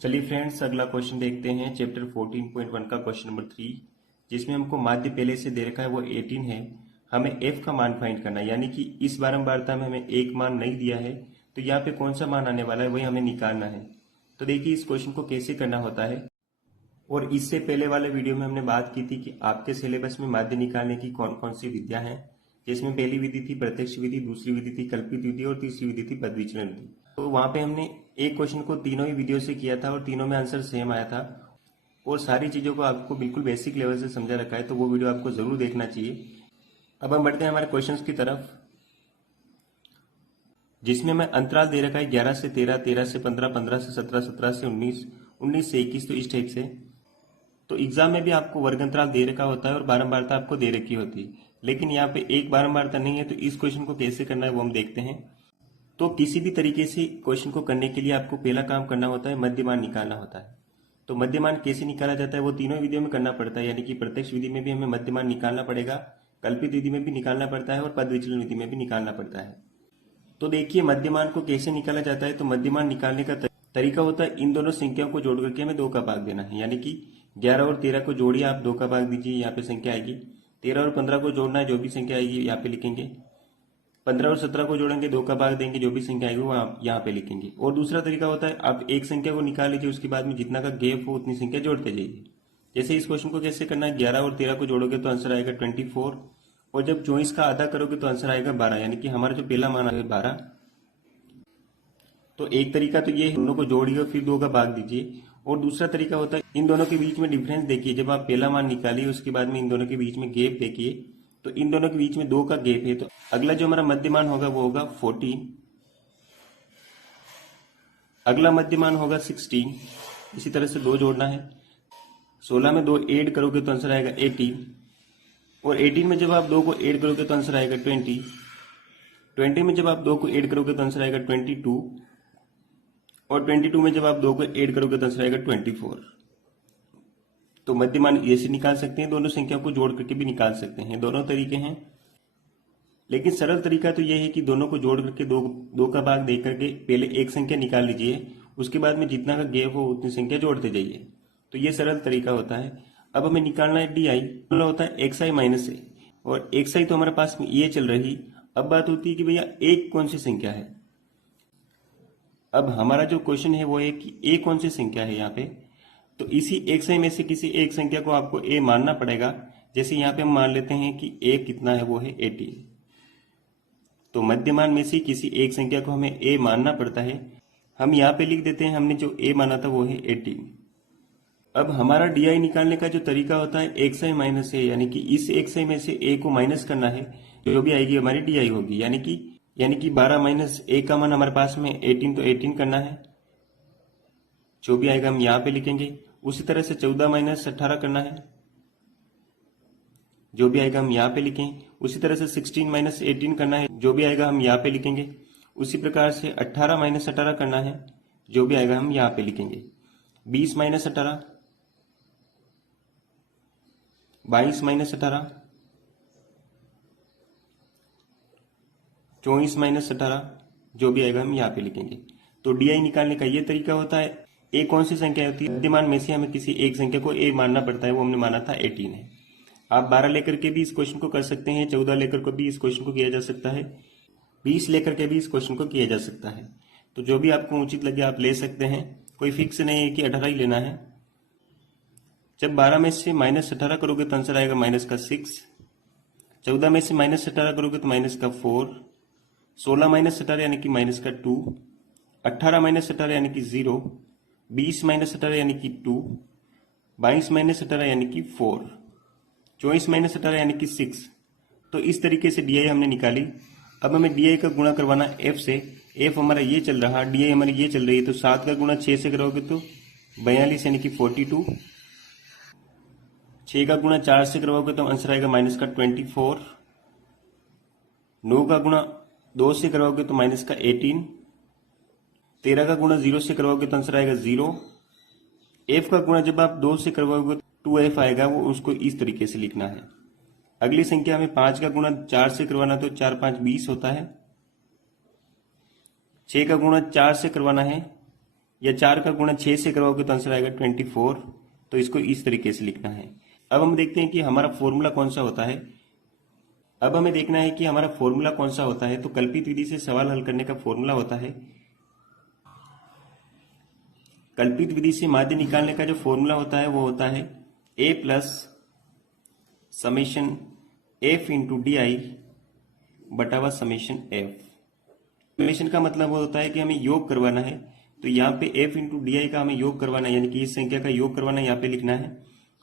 चलिए फ्रेंड्स, अगला क्वेश्चन देखते हैं। चैप्टर 14.1 का क्वेश्चन नंबर 3, जिसमें हमको माध्य पहले से दे रखा है, वो 18 है। हमें f का मान फाइंड करना है, यानी कि इस बारंबारता में हमें एक मान नहीं दिया है, तो यहाँ पे कौन सा मान आने वाला है वही हमें निकालना है। तो देखिए इस क्वेश्चन को कैसे करना होता है। और इससे पहले वाले वीडियो में हमने बात की थी कि आपके सिलेबस में माध्य निकालने की कौन कौन सी विधियां हैं, जिसमें पहली विधि थी प्रत्यक्ष विधि, दूसरी विधि थी कल्पित विधि और तीसरी विधि थी पद विचलन विधि। तो वहां पे हमने एक क्वेश्चन को तीनों ही वीडियो से किया था और तीनों में आंसर सेम आया था और सारी चीजों को आपको बिल्कुल बेसिक लेवल से समझा रखा है, तो वो वीडियो आपको जरूर देखना चाहिए। अब हम बढ़ते हैं हमारे क्वेश्चंस की तरफ, जिसमें हमें अंतराल दे रखा है 11 से 13, 13 से 15, 15 से 17, 17 से 19, 19 से 21, तो इस टाइप से। तो एग्जाम में भी आपको वर्ग अंतराल दे रखा होता है और बारंबारता आपको दे रखी होती है, लेकिन यहाँ पे एक बारंबारता नहीं है। तो इस क्वेश्चन को कैसे करना है वो हम देखते हैं। तो किसी भी तरीके से क्वेश्चन को करने के लिए आपको पहला काम करना होता है, मध्यमान निकालना होता है। तो मध्यमान कैसे निकाला जाता है वो तीनों विधियों में करना पड़ता है, यानी कि प्रत्यक्ष विधि में भी हमें मध्यमान निकालना पड़ेगा, कल्पित विधि में भी निकालना पड़ता है और पद विचलन विधि में भी निकालना पड़ता है। तो देखिए मध्यमान को कैसे निकाला जाता है। तो मध्यमान निकालने का तरीका होता है, इन दोनों संख्याओं को जोड़ करके हमें 2 का भाग देना है, यानी कि 11 और 13 को जोड़िए, आप 2 का भाग दीजिए, यहाँ पे संख्या आएगी। 13 और 15 को जोड़ना है, जो भी संख्या आएगी यहाँ पे लिखेंगे। 15 और 17 को जोड़ेंगे, 2 का भाग देंगे, जो भी संख्या आएगी वो आप यहाँ पे लिखेंगे। और दूसरा तरीका होता है, आप एक संख्या को निकाल लीजिए, उसके बाद में जितना का गैप हो उतनी संख्या जोड़ते जाइए। जैसे इस क्वेश्चन को कैसे करना है, 11 और 13 को जोड़ोगे तो आंसर आएगा 24, और जब 24 का आधा करोगे तो आंसर आएगा 12, यानी कि हमारा जो पहला मान आएगा 12। तो एक तरीका तो ये है, दोनों को जोड़िए फिर 2 का भाग दीजिए। और दूसरा तरीका होता है, इन दोनों के बीच में डिफरेंस देखिए। जब आप पहला मान निकालिए उसके बाद में इन दोनों के बीच में गैप देखिए, तो इन दोनों के बीच में 2 का गैप है, तो अगला जो हमारा मध्यमान होगा वो होगा 14, अगला मध्यमान होगा 16। इसी तरह से 2 जोड़ना है, 16 में 2 ऐड करोगे तो आंसर आएगा 18, और 18 में जब आप 2 को ऐड करोगे तो आंसर आएगा 20, 20 में जब आप 2 को ऐड करोगे तो आंसर आएगा 22, और 22 में जब आप 2 को ऐड करोगे तो आंसर आएगा 24। तो मध्यमान ऐसे निकाल सकते हैं, दोनों संख्याओं को जोड़ करके भी निकाल सकते हैं, दोनों तरीके हैं। लेकिन सरल तरीका तो यह है कि दोनों को जोड़ करके दो का भाग दे करके पहले एक संख्या निकाल लीजिए, उसके बाद में जितना का गैप हो उतनी संख्या जोड़ते जाइए। तो ये सरल तरीका होता है। अब हमें निकालना है डी आई, होता है एक्स आई माइनस ए, और एक्स आई तो हमारे पास में ये चल रही। अब बात होती है कि भैया एक कौन सी संख्या है। अब हमारा जो क्वेश्चन है वो है कि ए कौन सी संख्या है यहाँ पे। तो इसी एक्स आई में से किसी एक संख्या को आपको ए मानना पड़ेगा। जैसे यहाँ पे हम मान लेते हैं कि ए कितना है, वो है 18। तो मध्यमान में से किसी एक संख्या को हमें ए मानना पड़ता है। हम यहाँ पे लिख देते हैं, हमने जो ए माना था वो है 18। अब हमारा डी आई निकालने का जो तरीका होता है एक्स आई माइनस ए, यानी कि इस एक्स आई में से ए को माइनस करना है, जो भी आएगी हमारी डी आई होगी। यानी कि 12 माइनस ए का मान हमारे पास में 18, तो 18 करना है, जो भी आएगा हम यहाँ पे लिखेंगे। उसी तरह से 14 माइनस 18 करना है, जो भी आएगा हम यहाँ पे लिखें। उसी तरह से 16 माइनस 18 करना है, जो भी आएगा हम यहाँ पे लिखेंगे। उसी प्रकार से 18 माइनस 18 करना है, जो भी आएगा हम यहाँ पे लिखेंगे। 20 माइनस 18, 22 माइनस 18, 24 माइनस 18, जो भी आएगा हम यहाँ पे लिखेंगे। तो डी आई निकालने का ये तरीका होता है। ए कौन सी संख्या होती है, मध्यमान में से हमें किसी एक संख्या को ए मानना पड़ता है, वो हमने माना था 18 है। आप 12 लेकर के भी इस क्वेश्चन को कर सकते हैं, 14 लेकर के भी इस क्वेश्चन को किया जा सकता है, 20 लेकर के भी इस क्वेश्चन को किया जा सकता है। तो जो भी आपको उचित लगे आप ले सकते हैं, कोई फिक्स नहीं है कि 18 ही लेना है। जब 12 में से माइनस 18 करोगे तो आंसर आएगा माइनस का 6, 14 में से माइनस 18 करोगे तो माइनस का 4, 16 माइनस 18 यानी कि माइनस का 2, 18 माइनस 18 यानी कि 0, 20 माइनस 18 यानी कि 2, 22 माइनस 18 यानी कि 4, 24 माइनस 18 यानी कि 6। तो इस तरीके से डी आई हमने निकाली। अब हमें डी आई का गुणा करवाना एफ से। एफ हमारा ये चल रहा, डी आई हमारी ये चल रही है, तो 7 का गुणा 6 से करोगे तो 42 यानी कि 42, 6 का गुणा 4 से करवाओगे तो आंसर आएगा माइनस का 24, 9 का गुणा 2 से करवाओगे तो माइनस का 18, 13 का गुणा 0 से करवाओगे तो आंसर आएगा 0। एफ का गुणा जब आप 2 से करवाओगे तो 2f आएगा, वो उसको इस तरीके से लिखना है। अगली संख्या में 5 का गुणा 4 से करवाना, तो 4 5 20 होता है। 6 का गुणा 4 से करवाना है या 4 का गुणा 6 से करवाओगे तो आंसर आएगा 24। तो इसको इस तरीके से लिखना है। अब हम देखते हैं कि हमारा फॉर्मूला कौन सा होता है। अब हमें देखना है कि हमारा फॉर्मूला कौन सा होता है। तो कल्पित विधि से सवाल हल करने का फॉर्मूला होता है, कल्पित विधि से माध्य निकालने का जो फॉर्मूला होता है वो होता है a plus summation f into D I बटा हुआ समेशन f। समेशन का मतलब वो होता है कि हमें योग करवाना है, तो यहाँ पे f इंटू डी आई का हमें योग करवाना है, यानी कि इस संख्या का योग करवाना यहाँ पे लिखना है,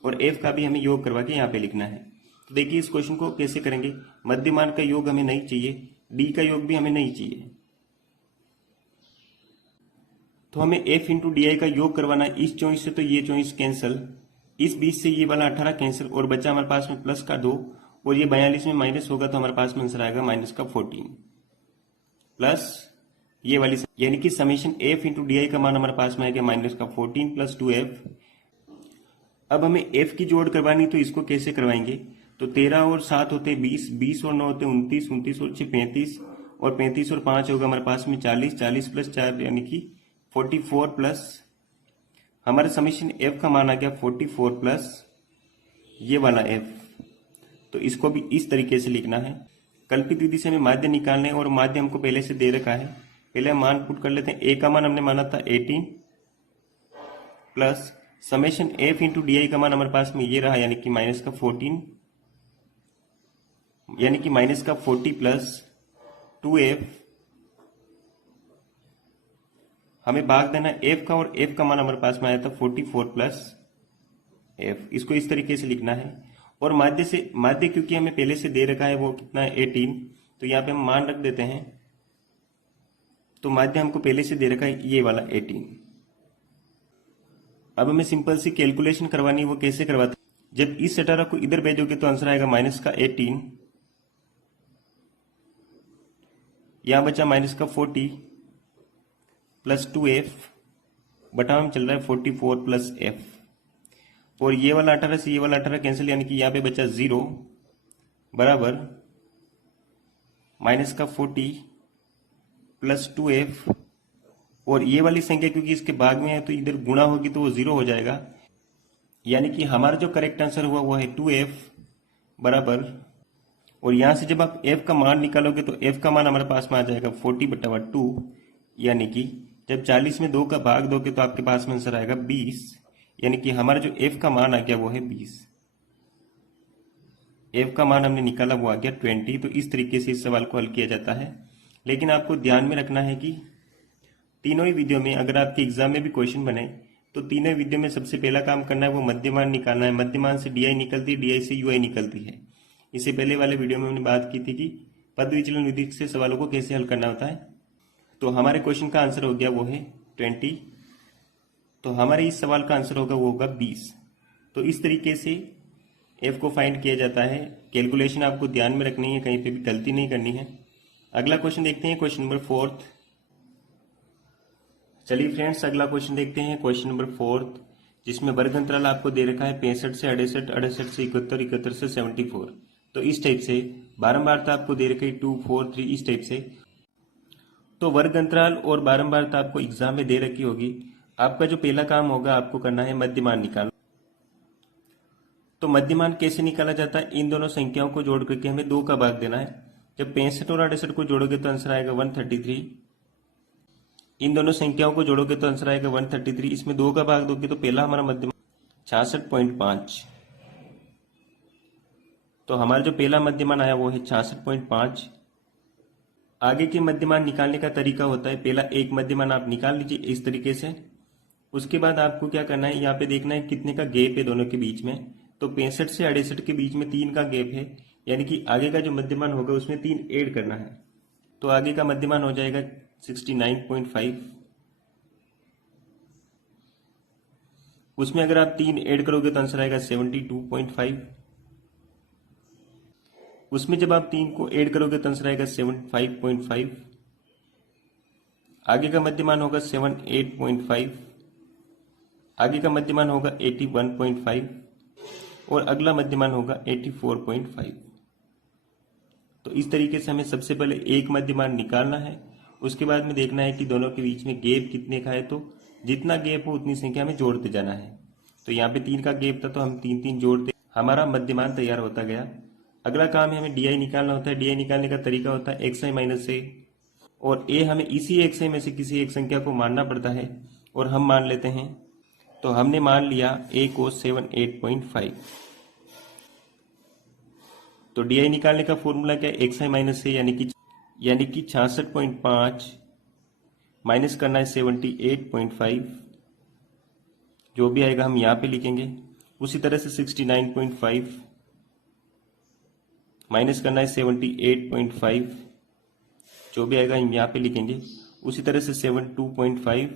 और f का भी हमें योग करवा के यहाँ पे लिखना है। तो देखिए इस क्वेश्चन को कैसे करेंगे। मध्यमान का योग हमें नहीं चाहिए, d का योग भी हमें नहीं चाहिए, तो हमें f इंटू डी आई का योग करवाना है। इस 24 से तो ये 24 कैंसिल, इस 20 से ये वाला 18 कैंसिल, और बचा हमारे पास में प्लस का 2, और ये 42 में माइनस होगा तो हमारे पास में आंसर आएगा माइनस का 14 प्लस ये वाली, यानी कि समेशन f इंटू डी आई का मान हमारे पास में आएगा माइनस का 14 प्लस 2f। अब हमें f की जोड़ करवानी, तो इसको कैसे करवाएंगे। तो 13 और 7 होते 20, 20 और 9 होते 29, 29 और 6 35, और 35 और 5 होगा हमारे पास में 40, 40 प्लस 4 यानी कि 44 प्लस हमारे समेशन f का मान आ गया 44 प्लस ये वाला f। तो इसको भी इस तरीके से लिखना है। कल्पित विधि से हमें माध्य निकालने, और माध्य हमको पहले से दे रखा है। पहले हम मान पुट कर लेते हैं। a का मान हमने माना था 18 plus summation f into D आई का मान हमारे पास में ये रहा, यानी कि माइनस का 14, यानी कि माइनस का 40 प्लस 2f। हमें भाग देना f का, और f का मान हमारे पास में आया था 44 प्लस f। इसको इस तरीके से लिखना है। और माध्य क्योंकि हमें पहले से दे रखा है वो कितना है 18, तो यहाँ पे हम मान रख देते हैं। तो माध्य हमको पहले से दे रखा है ये वाला 18। अब हमें सिंपल सी कैलकुलेशन करवानी है, वो कैसे करवाते हैं। जब इस 18 को इधर भेजोगे तो आंसर आएगा माइनस का 18, यहां बचा माइनस का 40 प्लस 2f बटा में चल रहा है 44 प्लस f, और ये वाला 18 से ये वाला 18 कैंसिल, यानी कि यहाँ पे बचा 0 बराबर माइनस का 40 प्लस 2f, और ये वाली संख्या क्योंकि इसके भाग में है तो इधर गुणा होगी तो वो 0 हो जाएगा, यानी कि हमारा जो करेक्ट आंसर हुआ वो है 2f बराबर, और यहां से जब आप f का मान निकालोगे तो f का मान हमारे पास में आ जाएगा 40/2, यानी कि जब 40 में 2 का भाग दोगे तो आपके पास में आंसर आएगा 20, यानी कि हमारा जो f का मान आ गया वो है 20। f का मान हमने निकाला वो आ गया 20। तो इस तरीके से इस सवाल को हल किया जाता है। लेकिन आपको ध्यान में रखना है कि तीनों ही विधियों में अगर आपके एग्जाम में भी क्वेश्चन बने तो तीनों विधियों में सबसे पहला काम करना है वो मध्यमान निकालना है। मध्यमान से डी निकलती है, डी से यू निकलती है। इससे पहले वाले वीडियो में हमने बात की थी कि पद विचलन विधि से सवालों को कैसे हल करना होता है। तो हमारे क्वेश्चन का आंसर हो गया वो है 20। तो हमारे इस सवाल का आंसर होगा वो होगा 20। तो इस तरीके से f को फाइंड किया जाता है। कैलकुलेशन आपको ध्यान में रखनी है, कहीं पे भी गलती नहीं करनी है। अगला क्वेश्चन देखते हैं, क्वेश्चन नंबर 4। चलिए फ्रेंड्स अगला क्वेश्चन देखते हैं, क्वेश्चन नंबर 4, जिसमें वर्ग अंतराल आपको दे रखा है 65 से 68, 68 से 71, 71 से 74। तो इस टाइप से बारंबारता आपको दे रखी है 2, 4, 3 इस टाइप से। तो वर्ग अंतराल और बारंबारता आपको एग्जाम में दे रखी होगी। आपका जो पहला काम होगा आपको करना है मध्यमान निकालना। तो मध्यमान कैसे निकाला जाता है, इन दोनों संख्याओं को जोड़ करके हमें 2 का भाग देना है। जब 65 और 68 को जोड़ोगे तो आंसर आएगा 133। इन दोनों संख्याओं को जोड़ोगे तो आंसर आएगा 133। इसमें 2 का भाग दोगे तो पहला हमारा मध्यमान 66.5। तो हमारा जो पहला मध्यमान आया वो है 66.5। आगे के मध्यमान निकालने का तरीका होता है, पहला एक मध्यमान आप निकाल लीजिए इस तरीके से। उसके बाद आपको क्या करना है, यहाँ पे देखना है कितने का गैप है दोनों के बीच में। तो 65 से 68 के बीच में 3 का गैप है, यानी कि आगे का जो मध्यमान होगा उसमें 3 ऐड करना है। तो आगे का मध्यमान हो जाएगा 69.5। उसमें अगर आप 3 ऐड करोगे तो आंसर आएगा 72.5। उसमें जब आप 3 को ऐड करोगे तो आंसर आएगा 75.5। आगे का मध्यमान होगा 78.5। आगे का मध्यमान होगा 81.5 और अगला मध्यमान होगा 84.5। तो इस तरीके से हमें सबसे पहले एक मध्यमान निकालना है। उसके बाद में देखना है कि दोनों के बीच में गैप कितने का है। तो जितना गैप हो उतनी संख्या में जोड़ते जाना है। तो यहाँ पे 3 का गैप था तो हम 3 3 जोड़ते, हमारा मध्यमान तैयार होता गया। अगला काम है हमें डी निकालना होता है। डी निकालने का तरीका होता है एक्स आई माइनस ए, और ए हमें इसी एक्स आई में से किसी एक संख्या को मानना पड़ता है, और हम मान लेते हैं। तो हमने मान लिया ए को 78.5। तो डी निकालने का फॉर्मूला क्या है, एक्स आई माइनस ए यानी कि 66.5 माइनस करना है 78.5, जो भी आएगा हम यहाँ पे लिखेंगे। उसी तरह से 69.5 माइनस करना है 78.5, जो भी आएगा हम यहाँ पे लिखेंगे। उसी तरह से 72.5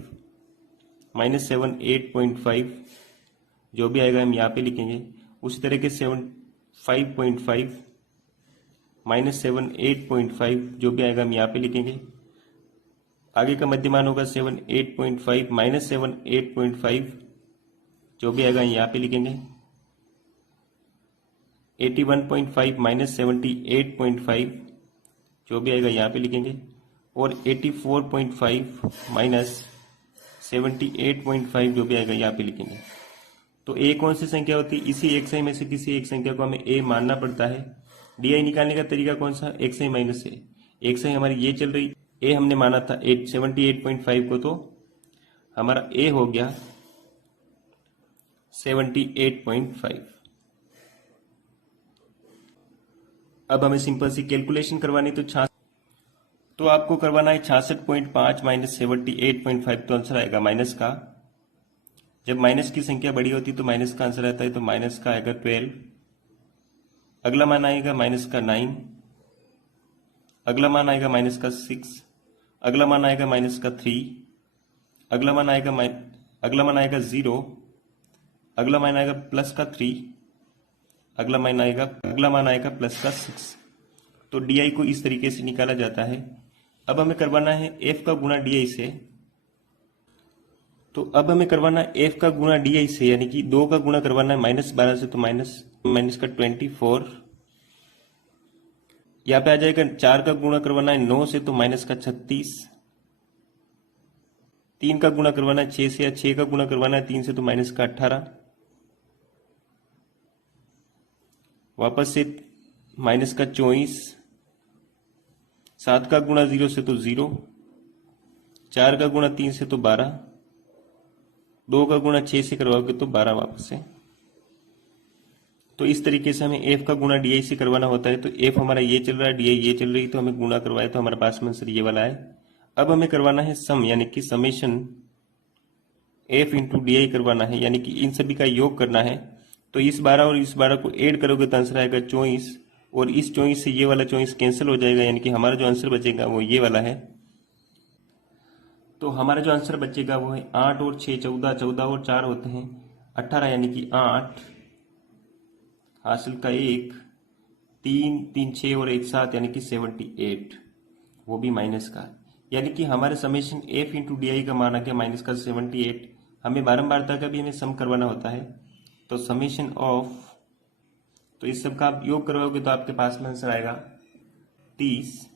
माइनस 78.5, जो भी आएगा हम यहाँ पे लिखेंगे। उसी तरह के 75.5 माइनस 78.5, जो भी आएगा हम यहाँ पे लिखेंगे। आगे का मध्यमान होगा 78.5 माइनस 78.5, जो भी आएगा यहाँ पे लिखेंगे। 81.5 माइनस 78.5, जो भी आएगा यहाँ पे लिखेंगे। और 84.5 माइनस 78.5, जो भी आएगा यहाँ पे लिखेंगे। तो ए कौन सी संख्या होती है, इसी एक्स आई में से किसी एक संख्या को हमें ए मानना पड़ता है। डी आई निकालने का तरीका कौन सा, एक्स आई माइनस ए। एक्स आई हमारी ये चल रही, ए हमने माना था 78.5 को, तो हमारा ए हो गया 78.5। अब हमें सिंपल सी कैलकुलेशन करवानी, तो आपको करवाना है 66.5 माइनस 78.5, तो आंसर आएगा माइनस का। जब माइनस की संख्या बड़ी होती है तो माइनस का आंसर आता है, तो माइनस का आएगा 12। अगला मान आएगा माइनस का 9, अगला मान आएगा माइनस का 6, अगला मान आएगा माइनस का 3, अगला मान आएगा 0, अगला मान आएगा प्लस का 3, अगला मान आएगा प्लस का 6। तो डी आई को इस तरीके से निकाला जाता है। अब हमें करवाना है एफ का गुणा डी आई से। तो अब हमें करवाना है एफ का गुणा डी आई से, यानी कि 2 का गुणा करवाना है -12 से, तो माइनस का 24। यहाँ पे आ जाएगा 4 का गुणा करवाना है 9 से, तो माइनस का 36। 3 का गुणा करवाना है 6 से, या 6 का गुणा करवाना है 3 से, तो माइनस का 18। वापस से माइनस का 24। 7 का गुणा 0 से, तो 0। 4 का गुणा 3 से, तो 12। 2 का गुणा 6 से करवाओगे तो 12 वापस से। तो इस तरीके से हमें एफ का गुणा डी आई से करवाना होता है। तो एफ हमारा ये चल रहा है, डी आई ये चल रही, तो हमें गुणा करवाए तो हमारे पास में आंसर ये वाला है। अब हमें करवाना है सम, यानी कि समेशन एफ इंटू डी आई करवाना है, यानी कि इन सभी का योग करना है। तो इस 12 और इस 12 को ऐड करोगे तो आंसर आएगा 24, और इस 24 से ये वाला 24 कैंसिल हो जाएगा, यानी कि हमारा जो आंसर बचेगा वो ये वाला है। तो हमारा जो आंसर बचेगा वो है 8 और 6 14, 14 और 4 होते हैं 18, यानी कि 8 हासिल का 1, 3 3 6 और 1 7, यानी कि 78, वो भी माइनस का। यानी कि हमारे समेशन एफ इंटू डी आई का मान आ गया माइनस का 78। हमें बारंबारता का भी हमें सम करवाना होता है। तो समेशन ऑफ, तो इस सब का आप योग करवाओगे तो आपके पास में आंसर आएगा 30।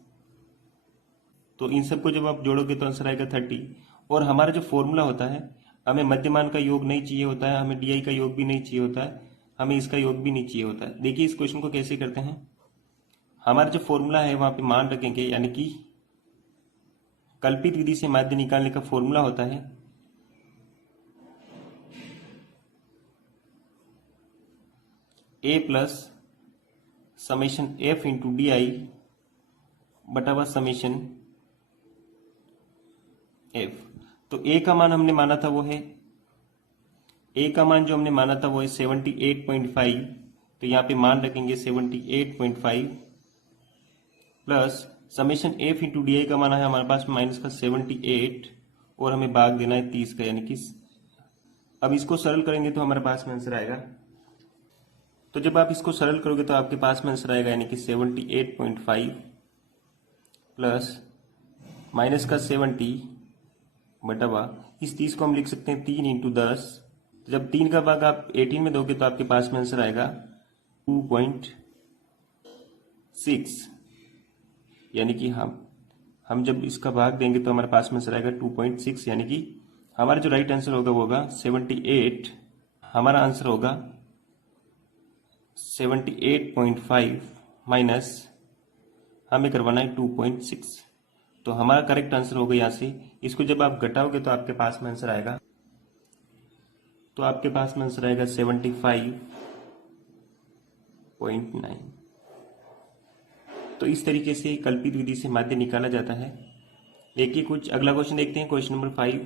तो इन सबको जब आप जोड़ोगे तो आंसर आएगा 30। और हमारा जो फॉर्मूला होता है, हमें मध्यमान का योग नहीं चाहिए होता है, हमें डी का योग भी नहीं चाहिए होता है, हमें इसका योग भी नहीं चाहिए होता है। देखिए इस क्वेश्चन को कैसे करते हैं। हमारा जो फॉर्मूला है वहां पे मान रखेंगे, यानी कि कल्पित विधि से माध्य निकालने का फॉर्मूला होता है A plus summation F into D I बटा समेशन एफ। तो ए का मान हमने माना था वो है, ए का मान जो हमने माना था वो है 78.5, तो यहाँ पे मान रखेंगे 78.5 plus summation F into D आई का माना है हमारे पास माइनस का 78, और हमें भाग देना है 30 का, यानी कि अब इसको सरल करेंगे तो हमारे पास में आंसर आएगा। तो जब आप इसको सरल करोगे तो आपके पास में आंसर आएगा, यानी कि 78.5 प्लस माइनस का 70 बटा इस 30 को हम लिख सकते हैं 3 इंटू 10। जब 3 का भाग आप 18 में दोगे तो आपके पास में आंसर आएगा 2.6, यानी कि हम जब इसका भाग देंगे तो हमारे पास में आंसर आएगा 2.6, यानी कि हमारा जो राइट आंसर होगा वो होगा 78। हमारा आंसर होगा 78.5 माइनस हमें करवाना है 2.6। तो हमारा करेक्ट आंसर होगा यहाँ से। इसको जब आप घटाओगे तो आपके पास में आंसर आएगा, तो आपके पास में आंसर आएगा 75.9। तो इस तरीके से कल्पित विधि से माध्य निकाला जाता है। देखिए कुछ अगला क्वेश्चन देखते हैं, क्वेश्चन नंबर 5।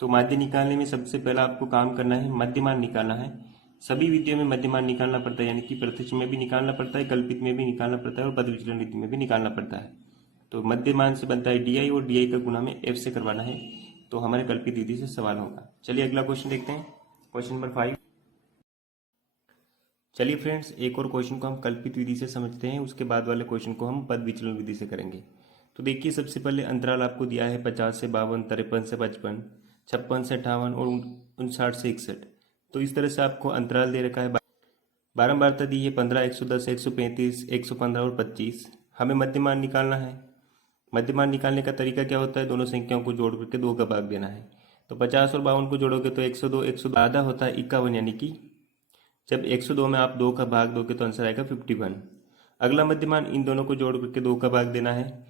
तो माध्य निकालने में सबसे पहला आपको काम करना है, मध्यमान निकालना है। सभी विधियों में मध्यमान निकालना पड़ता है, यानी कि प्रत्यक्ष में भी निकालना पड़ता है, कल्पित में भी निकालना पड़ता है और पद विचलन रीति में भी निकालना पड़ता है। तो मध्यमान से बनता है डी और डी का गुणा में एफ से करवाना है। तो हमारे कल्पित विधि से सवाल होगा। चलिए अगला क्वेश्चन देखते हैं, क्वेश्चन नंबर 5। चलिए फ्रेंड्स, एक और क्वेश्चन को हम कल्पित विधि से समझते हैं, उसके बाद वाले क्वेश्चन को हम पद विचलन विधि से करेंगे। तो देखिए सबसे पहले अंतराल आपको दिया है 50 से 52, 53 से 55, 56 से 58 और 59 से 61। तो इस तरह से आपको अंतराल दे रखा है। बारंबारता दी है 15, 110, 135, 115 और 25। हमें मध्यमान निकालना है। मध्यमान निकालने का तरीका क्या होता है, दोनों संख्याओं को जोड़ करके 2 का भाग देना है। तो 50 और 52 को जोड़ोगे तो 102, 102 आधा होता है 51, यानी कि जब 102 में आप 2 का भाग दोगे तो आंसर आएगा 51। अगला मध्यमान इन दोनों को जोड़ करके 2 का भाग देना है।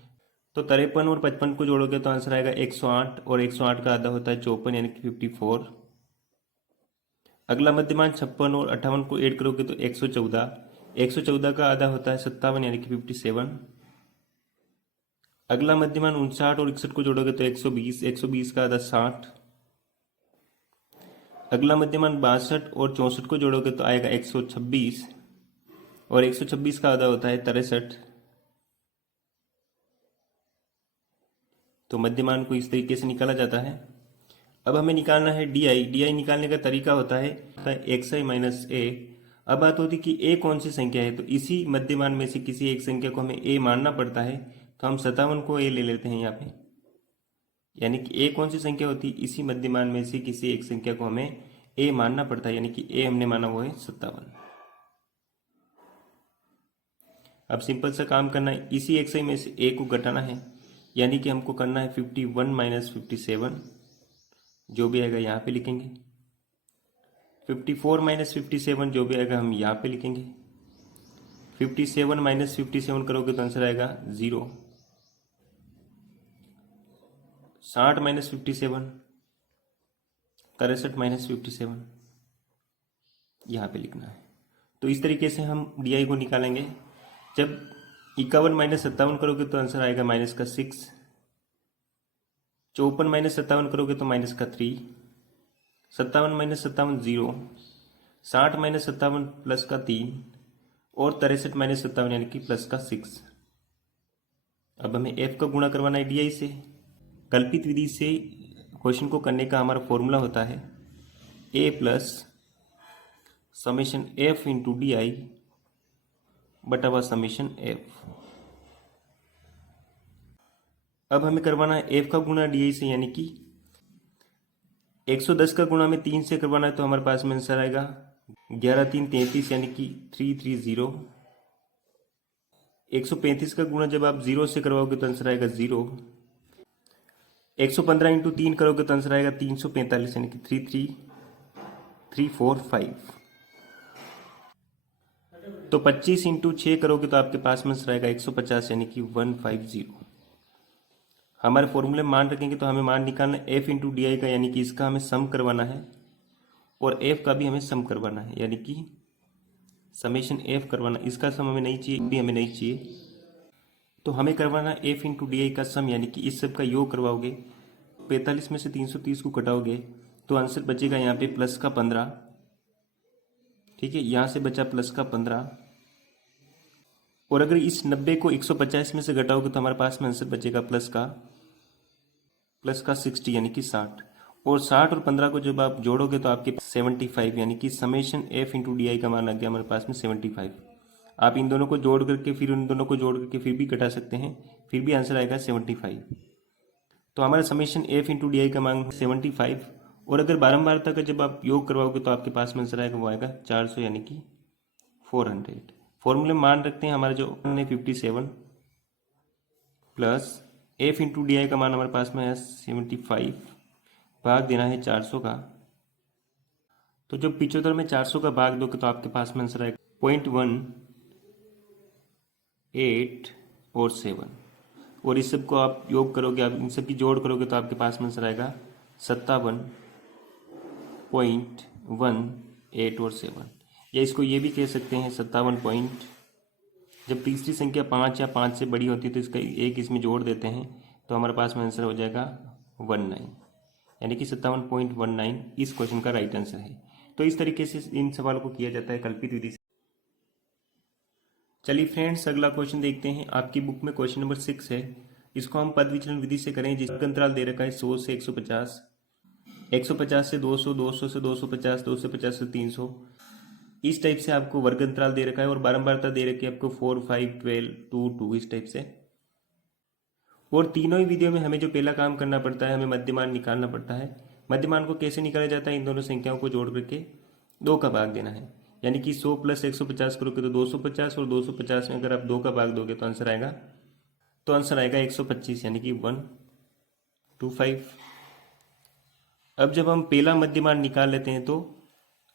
तो 53 और 55 को जोड़ोगे तो आंसर आएगा 108 और 108 का आधा होता है 54, यानी कि 54। अगला मध्यमान 56 और 58 को ऐड करोगे तो 114, 114 का आधा होता है 57, यानी कि 57। अगला मध्यमान 59 और 61 को जोड़ोगे तो 120, 120 का आधा 60। अगला मध्यमान 62 और 64 को जोड़ोगे तो आएगा 126 और 126 का आधा होता है 63। तो मध्यमान को इस तरीके से निकाला जाता है। अब हमें निकालना है डी। डी निकालने का तरीका होता है xi माइनस ए। अब बात होती है कि ए कौन सी संख्या है, तो इसी मध्यमान में से किसी एक संख्या को हमें ए मानना पड़ता है। तो हम 57 को ए ले लेते हैं यहाँ पे, यानी कि ए कौन सी संख्या होती है, इसी मध्यमान में से किसी एक संख्या को हमें ए मानना पड़ता है, यानी कि ए हमने माना वो है 57। अब सिंपल सा काम करना है, इसी xi में से ए को घटाना है, यानी कि हमको करना है 51 माइनस 57, जो भी आएगा यहाँ पे लिखेंगे। 54 माइनस 57 जो भी आएगा हम यहाँ पे लिखेंगे। 57 माइनस 57 करोगे तो आंसर आएगा 0। 60 माइनस 57, 63 माइनस 57 यहाँ पे लिखना है। तो इस तरीके से हम डी को निकालेंगे। जब 51 माइनस 57 करोगे तो आंसर आएगा माइनस का 6। 54 माइनस 57 करोगे तो माइनस का 3। 57 माइनस 57 0। 60 माइनस 57 प्लस का 3 और 63 माइनस 57 यानी कि प्लस का 6। अब हमें एफ का गुणा करवाना है डी से। कल्पित विधि से क्वेश्चन को करने का हमारा फॉर्मूला होता है A plus summation F into D I बटा हुआ समेशन एफ। अब हमें करवाना है एफ का गुणा डी से, यानी कि 110 का गुणा में 3 से करवाना है। तो हमारे पास में आंसर आएगा 11 3 33, यानी कि 330। 135 का गुणा जब आप 0 से करवाओगे तो आंसर आएगा 0। 115 इंटू 3 करोगे तो आंसर आएगा 345, यानी कि 33345। तो 25 इंटू 6 करोगे तो आपके पास में आंसर आएगा 150, यानी कि 150। हमारे फॉर्मूले में मान रखेंगे तो हमें मान निकालना है एफ इंटू डी आई का, यानी कि इसका हमें सम करवाना है और एफ का भी हमें सम करवाना है, यानी कि समेशन एफ करवाना। इसका सम हमें नहीं चाहिए, भी हमें नहीं चाहिए। तो हमें करवाना है एफ इंटू डी आई का सम, यानी कि इस सब का योग करवाओगे। 45 में से 330 को घटाओगे तो आंसर बचेगा यहाँ पे प्लस का 15। ठीक है, यहाँ से बचा प्लस का 15। और अगर इस 90 को 150 में से घटाओगे तो हमारे पास में आंसर बचेगा प्लस का 60, यानी कि 60। और 60 और 15 को जब आप जोड़ोगे तो आपके 75, यानी कि समेशन एफ इंटू डी आई का मान आ गया हमारे पास में 75। आप इन दोनों को जोड़ करके फिर उन दोनों को जोड़ करके फिर भी घटा सकते हैं, फिर भी आंसर आएगा 75। तो हमारा समेशन एफ इंटू डी आई का मान 75। और अगर बारंबारता का जब आप योग करवाओगे तो आपके पास में आंसर आएगा वो आएगा 400, यानी कि 400। फॉर्मूले में मान रखते हैं हमारा जो 57 प्लस एफ इंटू डी आई का मान हमारे पास में है 75, भाग देना है 400 का। तो जब 75 में 400 का भाग दोगे तो आपके पास में आंसर आएगा 0.18 और 7, और इस सब को आप योग करोगे, आप इन सब की जोड़ करोगे तो आपके पास में आंसर आएगा 57.18 और 7, या इसको ये भी कह सकते हैं 57 जब तीसरी संख्या 5 या 5 से बड़ी होती है तो इसका एक इसमें जोड़ देते हैं तो हमारे पास में आंसर हो जाएगा 19, यानी कि 57.19 इस क्वेश्चन का राइट आंसर है। तो इस तरीके से इन सवालों को किया जाता है कल्पित विधि से। चलिए फ्रेंड्स, अगला क्वेश्चन देखते हैं। आपकी बुक में क्वेश्चन नंबर 6 है, इसको हम पद विचलन विधि से करें, जिसका अंतराल दे रखा है 100 से 150, 150 से 200, 200 से 250, 250 से 300, इस टाइप से आपको वर्ग अंतराल दे रखा है, और बारंबारता दे रखी है आपको 4, 5, 12, 2, 2 इस टाइप से। और तीनों ही विधियों में हमें जो पहला काम करना पड़ता है, हमें मध्यमान निकालना पड़ता है। मध्यमान को कैसे निकाला जाता है, इन दोनों संख्याओं को जोड़ करके 2 का भाग देना है, यानी कि 100 प्लस 150 करोगे तो 250, और 250 में अगर आप 2 का भाग दोगे तो आंसर आएगा 125, यानी कि 125। अब जब हम पहला मध्यमान निकाल लेते हैं तो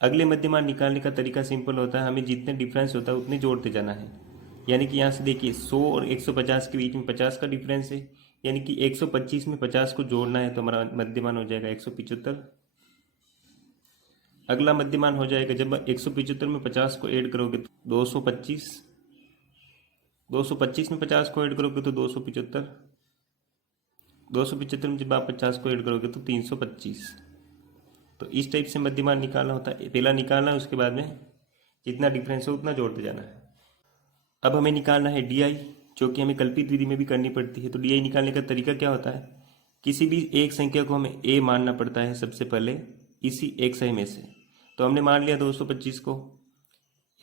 अगले मध्यमान निकालने का तरीका सिंपल होता है, हमें जितने डिफरेंस होता है उतने जोड़ते जाना है। यानी कि यहाँ से देखिए 100 और 150 के बीच में 50 का डिफरेंस है, यानी कि 125 में 50 को जोड़ना है तो हमारा मध्यमान हो जाएगा 175। अगला मध्यमान हो जाएगा जब 175 में 50 को ऐड करोगे तो 225, 225 में 50 को ऐड करोगे तो 275, 275 में जब आप 50 को ऐड करोगे तो 325। तो इस टाइप से मध्यमान निकालना होता है, पहला निकालना है, उसके बाद में जितना डिफरेंस है उतना जोड़ते जाना है। अब हमें निकालना है डी आई, जो कि हमें कल्पित विधि में भी करनी पड़ती है। तो डी आई निकालने का तरीका क्या होता है, किसी भी एक संख्या को हमें ए मानना पड़ता है सबसे पहले इसी एक सही में से। तो हमने मान लिया 225 को,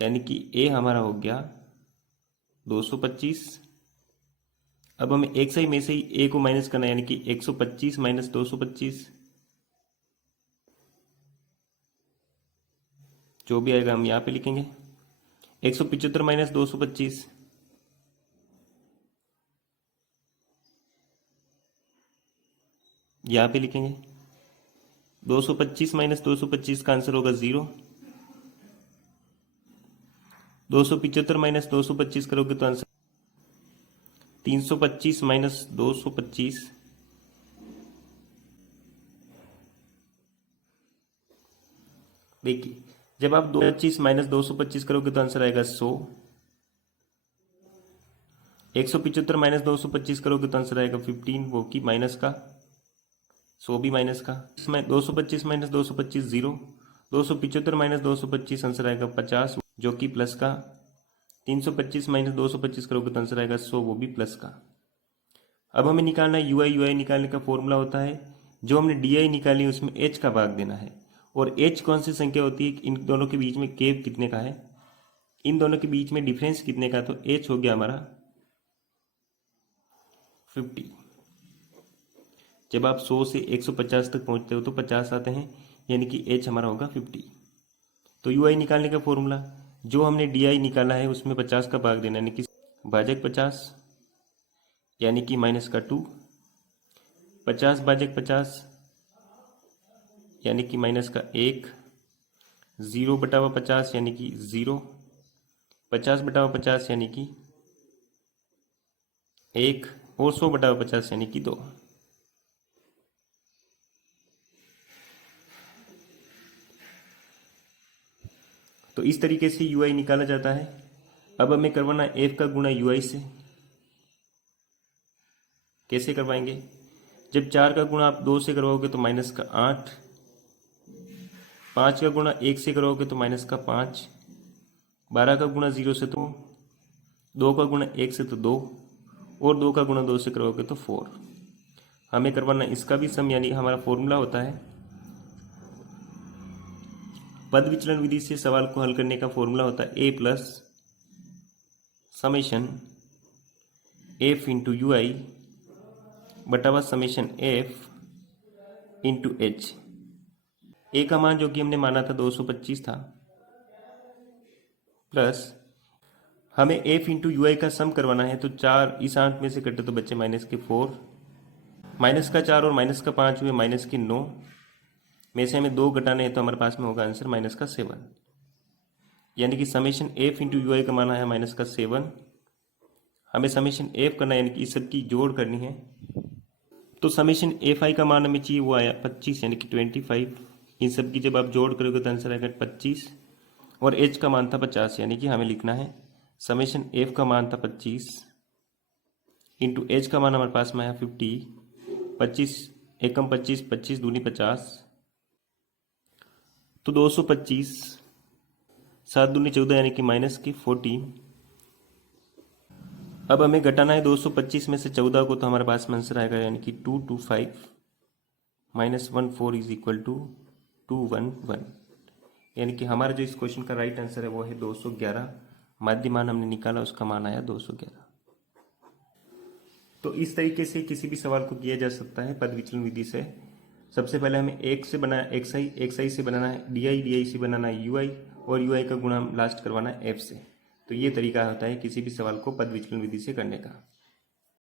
यानी कि ए हमारा हो गया 225। अब हमें एक सही में से ही ए को माइनस करना है, यानी कि 125 माइनस 225, जो भी आएगा हम यहाँ पे लिखेंगे। 175 माइनस 225, यहाँ पे लिखेंगे। 225 माइनस 225 का आंसर होगा 0। 275 माइनस 225 करोगे तो आंसर 325 माइनस 225, देखिए जब आप 225 माइनस 225 करोगे तो आंसर आएगा 100। 175 माइनस 225 करोगे तो आंसर आएगा 15, वो की माइनस का, 100 भी माइनस का। 225 माइनस 225 0, 275 माइनस 225 आंसर आएगा 50, जो कि प्लस का। 325 माइनस 225 करोगे तो आंसर आएगा 100, वो भी प्लस का। अब हमें निकालना है यूआई। यूआई निकालने का फॉर्मूला होता है, जो हमने डीआई निकाली उसमें एच का भाग देना है, और एच कौन सी संख्या होती है, इन दोनों के बीच में केव कितने का है, इन दोनों के बीच में डिफरेंस कितने का, तो एच हो गया हमारा 50। जब आप 100 से 150 तक पहुंचते हो तो 50 आते हैं, यानी कि एच हमारा होगा 50। तो यूआई निकालने का फॉर्मूला, जो हमने डीआई निकाला है उसमें 50 का भाग देना, यानी कि भाजक 50, यानी कि माइनस का 2, 50 भाजक 50, यानी कि माइनस का 1, 0 बटा 50 यानी कि 0, 50 बटा 50 यानी कि 1, और 100 बटा 50 यानी कि 2। तो इस तरीके से यूआई निकाला जाता है। अब हमें करवाना एफ का गुणा यूआई से। कैसे करवाएंगे, जब 4 का गुणा आप 2 से करवाओगे तो माइनस का 8, 5 का गुणा 1 से करोगे तो माइनस का 5, 12 का गुणा 0 से तो 2 का गुणा 1 से तो 2, और 2 का गुणा 2 से करोगे तो 4। हमें करवाना इसका भी सम, यानी हमारा फॉर्मूला होता है, पद विचलन विधि से सवाल को हल करने का फॉर्मूला होता है A plus summation F into U I बटावा summation F into H. A का मान जो कि हमने माना था 225 था, प्लस हमें एफ इंटू यू आई का सम करवाना है, तो 4 इस 8 में से कटे तो बच्चे माइनस के 4, -4 और -5 हुए -9 में से हमें 2 घटाने हैं, तो हमारे पास में होगा आंसर -7। यानी कि समेशन एफ इंटू यू आई का मान आया -7। हमें समेशन एफ करना है, यानी कि इस सब की जोड़ करनी है। तो समेशन एफ आई का मान हमें चाहिए, वो आया 25 यानी कि 25। इन सब की जब आप जोड़ करोगे तो आंसर आएगा 25 और एच का मान था 50, यानी कि हमें लिखना है समेशन एफ का मान था 25 इंटू एच का मान हमारे पास में आया 50। 25 एकम 25, 25 दूनी 50, तो 225, 7 दूनी 14 यानी कि -14। अब हमें घटाना है 225 में से 14 को, तो हमारे पास में आंसर आएगा यानी कि 225 -14 इज इक्वल टू 211। यानी कि हमारा जो इस क्वेश्चन का राइट आंसर है वो है 211। माध्यमान हमने निकाला, उसका मान आया 211। तो इस तरीके से किसी भी सवाल को किया जा सकता है पद विचलन विधि से। सबसे पहले हमें एक से बनाना एक्स आई से बनाना है डी आई से बनाना है यू आई, और यू आई का गुणा लास्ट करवाना है एफ से। तो ये तरीका होता है किसी भी सवाल को पद विचलन विधि से करने का।